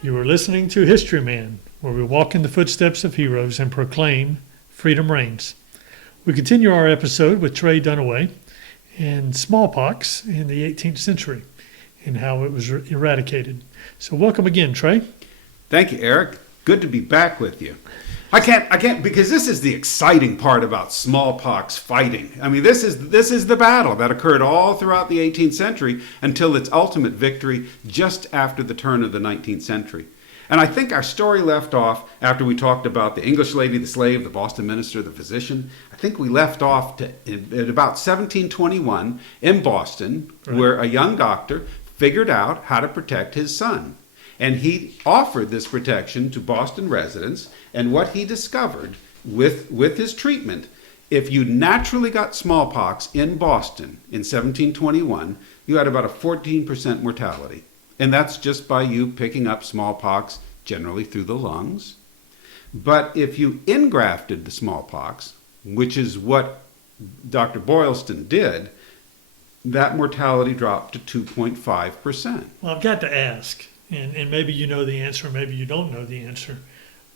You are listening to Historyman, where we walk in the footsteps of heroes and proclaim freedom reigns. We continue our episode with Tray Dunaway and smallpox in the 18th century and how it was eradicated. So welcome again, Tray. Thank you, Eric. Good to be back with you. I can't, because this is the exciting part about smallpox fighting. I mean, this is the battle that occurred all throughout the 18th century until its ultimate victory just after the turn of the 19th century. And I think our story left off after we talked about the English lady, the slave, the Boston minister, the physician. I think we left off at about 1721 in Boston, right, where a young doctor figured out how to protect his son. And he offered this protection to Boston residents. And what he discovered with his treatment, if you naturally got smallpox in Boston in 1721, you had about a 14% mortality. And that's just by you picking up smallpox, generally through the lungs. But if you engrafted the smallpox, which is what Dr. Boylston did, that mortality dropped to 2.5%. Well, I've got to ask, and maybe you know the answer, maybe you don't know the answer,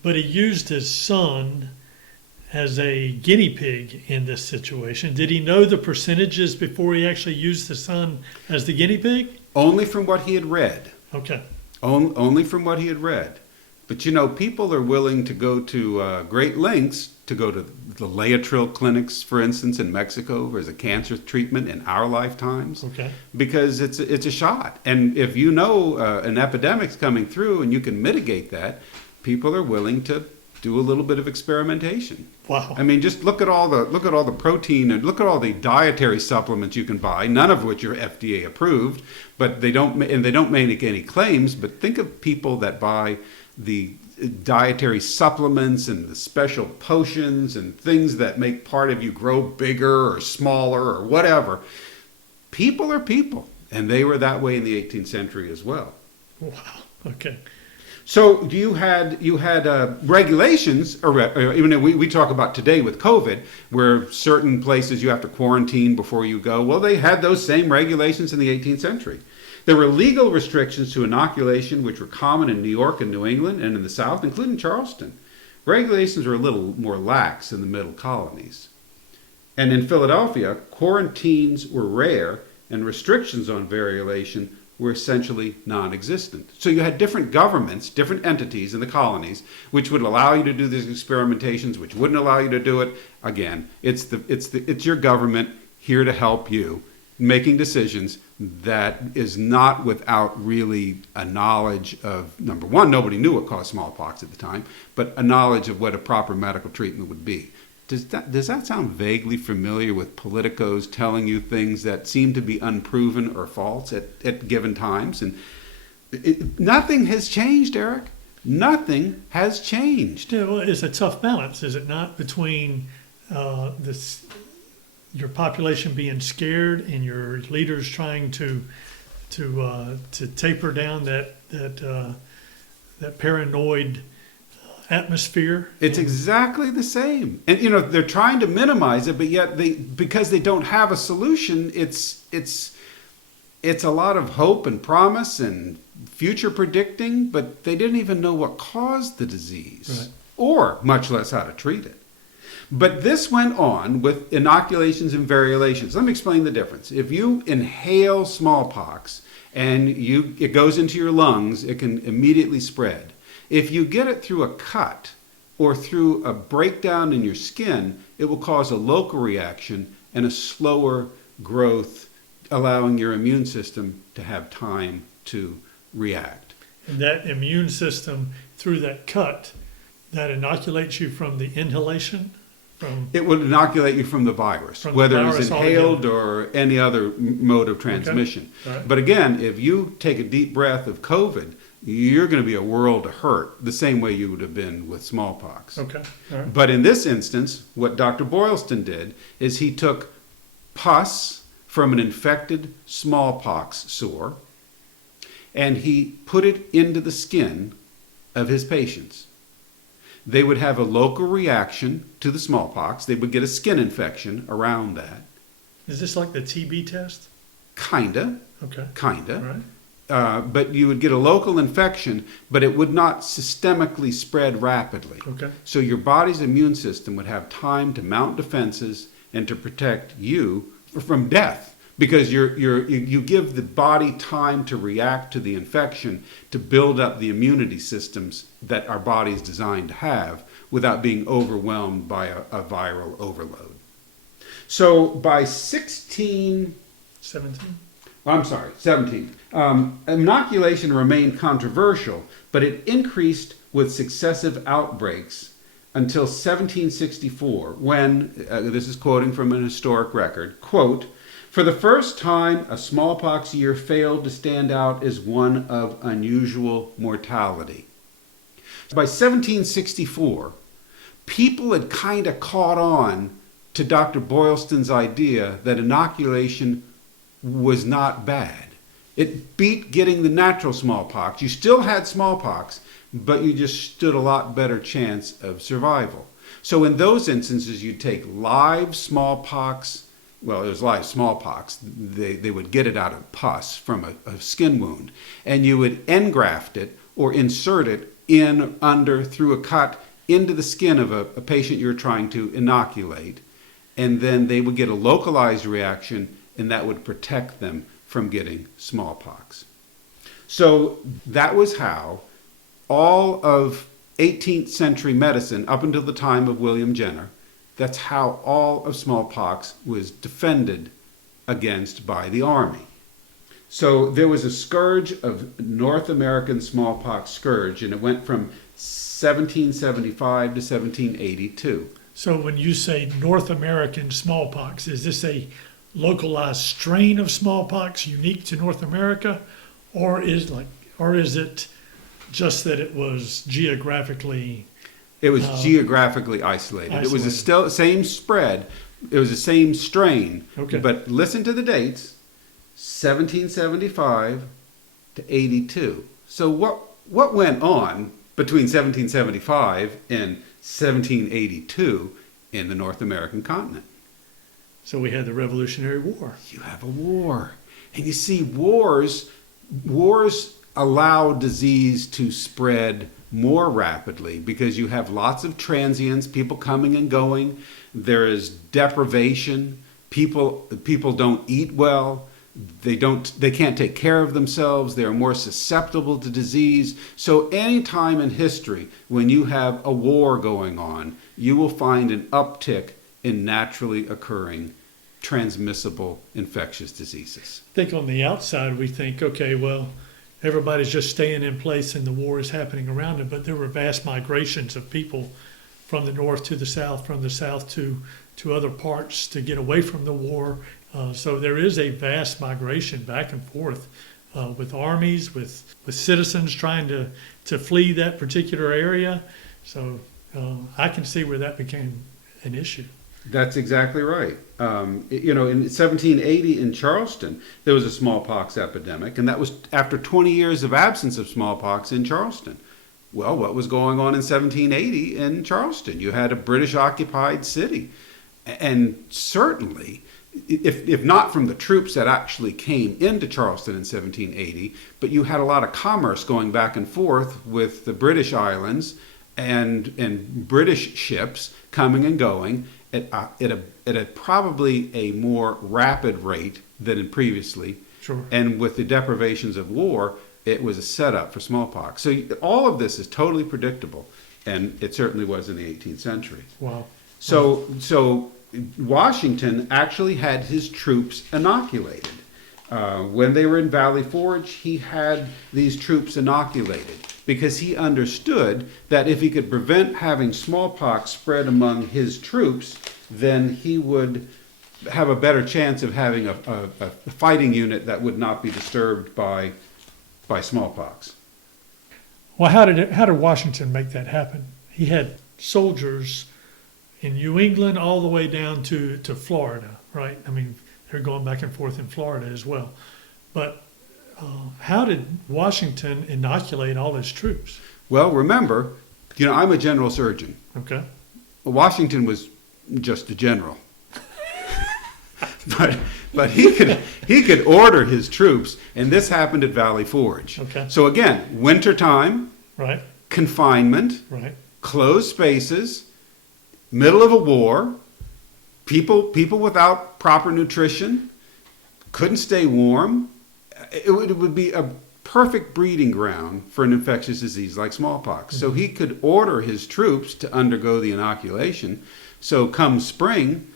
but he used his son as a guinea pig in this situation. Did he know the percentages before he actually used the son as the guinea pig? Only from what he had read. Okay. Only from what he had read. But you know, people are willing to go to great lengths to go to the Laetrile clinics, for instance, in Mexico as a cancer treatment in our lifetimes. Okay. Because it's a shot. And if you know an epidemic's coming through and you can mitigate that, people are willing to do a little bit of experimentation. Wow. I mean, just look at all the protein and look at all the dietary supplements you can buy, none of which are FDA approved, but they don't make any claims. But think of people that buy the dietary supplements and the special potions and things that make part of you grow bigger or smaller or whatever. People are people, and they were that way in the 18th century as well. Wow. Okay. So you had regulations, or even we talk about today with COVID, where certain places you have to quarantine before you go. Well, they had those same regulations in the 18th century. There were legal restrictions to inoculation, which were common in New York and New England and in the South, including Charleston. Regulations were a little more lax in the middle colonies. And in Philadelphia, quarantines were rare and restrictions on variolation were essentially non-existent. So you had different governments, different entities in the colonies, which would allow you to do these experimentations, which wouldn't allow you to do it. Again, it's your government here to help you making decisions that is not without really a knowledge of, number one, nobody knew what caused smallpox at the time, but a knowledge of what a proper medical treatment would be. Does that sound vaguely familiar with politicos telling you things that seem to be unproven or false at given times? And nothing has changed, Eric. Nothing has changed. Yeah, well, it's a tough balance, is it not, between your population being scared and your leaders trying to taper down that paranoid atmosphere. It's exactly the same. And they're trying to minimize it, but yet because they don't have a solution, it's a lot of hope and promise and future predicting, but they didn't even know what caused the disease, right, or much less how to treat it. But this went on with inoculations and variolations. Let me explain the difference. If you inhale smallpox and it goes into your lungs, it can immediately spread. If you get it through a cut or through a breakdown in your skin, it will cause a local reaction and a slower growth, allowing your immune system to have time to react. And that immune system, through that cut, that inoculates you from the inhalation? It would inoculate you from the virus, whether it was inhaled or any other mode of transmission. Okay. Right. But again, if you take a deep breath of COVID, you're going to be a world of hurt, the same way you would have been with smallpox. Okay. All right. But in this instance, what Dr. Boylston did is he took pus from an infected smallpox sore and he put it into the skin of his patients. They would have a local reaction to the smallpox. They would get a skin infection around that. Is this like the TB test? Kinda. Okay. Kinda. All right. but you would get a local infection, but it would not systemically spread rapidly. Okay. So your body's immune system would have time to mount defenses and to protect you from death, because you give the body time to react to the infection, to build up the immunity systems that our body is designed to have without being overwhelmed by a viral overload. So by 17, inoculation remained controversial, but it increased with successive outbreaks until 1764, when, this is quoting from an historic record, quote, "For the first time, a smallpox year failed to stand out as one of unusual mortality." By 1764, people had kind of caught on to Dr. Boylston's idea that inoculation was not bad. It beat getting the natural smallpox. You still had smallpox, but you just stood a lot better chance of survival. So in those instances, you'd take live smallpox. Well, it was live smallpox. They would get it out of pus from a skin wound, and you would engraft it or insert it in, under, through a cut into the skin of a patient you're trying to inoculate, and then they would get a localized reaction, and that would protect them from getting smallpox. So that was how all of 18th century medicine, up until the time of William Jenner, that's how all of smallpox was defended against by the army. So there was a scourge of North American smallpox scourge, and it went from 1775 to 1782. So when you say North American smallpox, is this a localized strain of smallpox unique to North America, or is it just that it was geographically? It was geographically isolated. It was the same spread. It was the same strain. Okay. But listen to the dates: 1775 to 82. So what went on between 1775 and 1782 in the North American continent? So we had the Revolutionary War. You have a war. And you see, wars allow disease to spread more rapidly because you have lots of transients, people coming and going. There is deprivation. People don't eat well. They can't take care of themselves. They're more susceptible to disease. So any time in history when you have a war going on, you will find an uptick in naturally occurring transmissible infectious diseases. I think on the outside we think, okay, well, everybody's just staying in place and the war is happening around them, but there were vast migrations of people from the north to the south, from the south to other parts to get away from the war. So there is a vast migration back and forth with armies, with citizens trying to flee that particular area. So I can see where that became an issue. That's exactly right. In 1780 in Charleston, there was a smallpox epidemic, and that was after 20 years of absence of smallpox in Charleston. Well, what was going on in 1780 in Charleston? You had a British-occupied city. And certainly, if not from the troops that actually came into Charleston in 1780, but you had a lot of commerce going back and forth with the British islands and British ships coming and going at a probably a more rapid rate than in previously. Sure. And with the deprivations of war, it was a setup for smallpox. So all of this is totally predictable, and it certainly was in the 18th century. Wow. So Washington actually had his troops inoculated. When they were in Valley Forge, he had these troops inoculated because he understood that if he could prevent having smallpox spread among his troops, then he would have a better chance of having a fighting unit that would not be disturbed by smallpox. Well, how did Washington make that happen? He had soldiers in New England all the way down to Florida, right? I mean, they're going back and forth in Florida as well. But how did Washington inoculate all his troops? Well, remember, I'm a general surgeon. Okay. Washington was just a general. but he could order his troops, and this happened at Valley Forge. Okay. So again, wintertime, Right. confinement, Right. closed spaces, middle of a war, people without proper nutrition, couldn't stay warm. It would be a perfect breeding ground for an infectious disease like smallpox. So he could order his troops to undergo the inoculation. So come spring,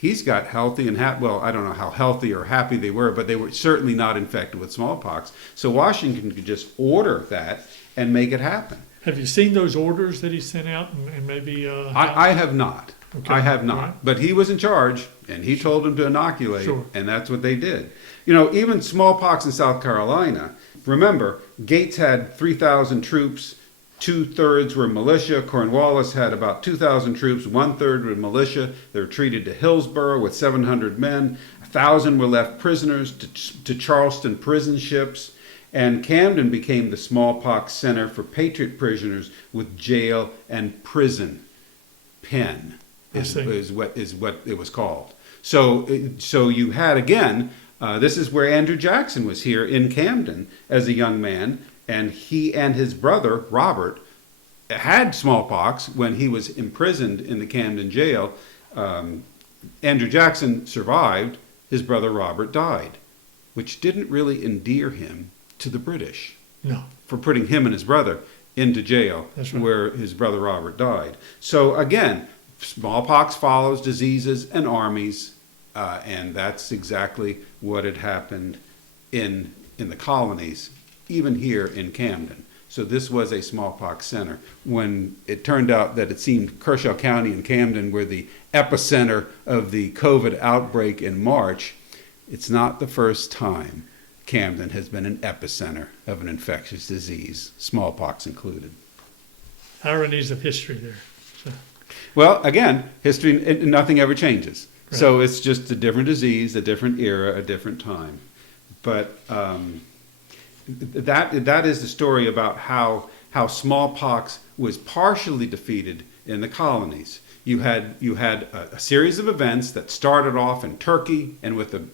he's got healthy and happy. Well, I don't know how healthy or happy they were, but they were certainly not infected with smallpox. So Washington could just order that and make it happen. Have you seen those orders that he sent out and maybe? I have not. Okay. I have not. Right. But he was in charge, and he told them to inoculate, Sure. and that's what they did. You know, even smallpox in South Carolina, remember, Gates had 3,000 troops, 2/3 were militia. Cornwallis had about 2,000 troops, 1/3 were militia. They were treated to Hillsborough with 700 men. 1,000 were left prisoners to Charleston prison ships. And Camden became the smallpox center for Patriot prisoners with jail and prison pen is what it was called. So you had, again, this is where Andrew Jackson was here in Camden as a young man, and he and his brother Robert had smallpox when he was imprisoned in the Camden jail. Andrew Jackson survived. His brother Robert died, which didn't really endear him to the British No. for putting him and his brother into jail. That's right. Where his brother Robert died. So again, smallpox follows diseases and armies, and that's exactly what had happened in the colonies, even here in Camden. So this was a smallpox center. When it turned out that it seemed Kershaw County and Camden were the epicenter of the COVID outbreak in March, it's not the first time Camden has been an epicenter of an infectious disease, smallpox included. Ironies of history there. So, Well, again, history, nothing ever changes. Right. So it's just a different disease, a different era, a different time. But that is the story about how smallpox was partially defeated in the colonies. You had a series of events that started off in Turkey and with an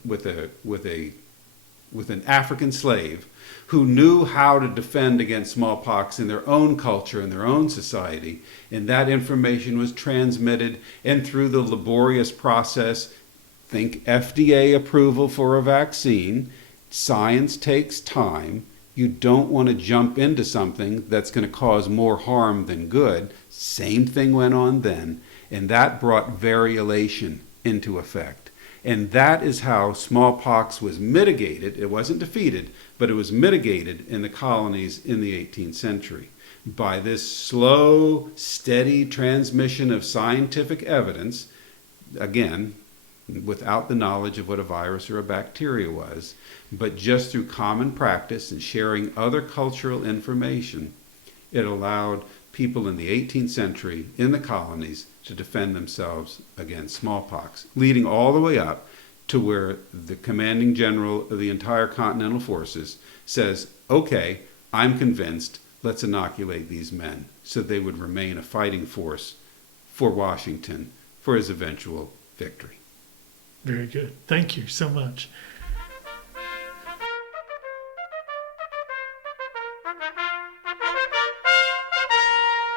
African slave who knew how to defend against smallpox in their own culture, in their own society, and that information was transmitted, and through the laborious process, think FDA approval for a vaccine, science takes time. You don't want to jump into something that's going to cause more harm than good. Same thing went on then, and that brought variolation into effect. And that is how smallpox was mitigated. It wasn't defeated, but it was mitigated in the colonies in the 18th century by this slow, steady transmission of scientific evidence, again, without the knowledge of what a virus or a bacteria was, but just through common practice and sharing other cultural information. It allowed people in the 18th century in the colonies to defend themselves against smallpox, leading all the way up to where the commanding general of the entire Continental Forces says, okay, I'm convinced, let's inoculate these men, so they would remain a fighting force for Washington for his eventual victory. very good. Thank you so much.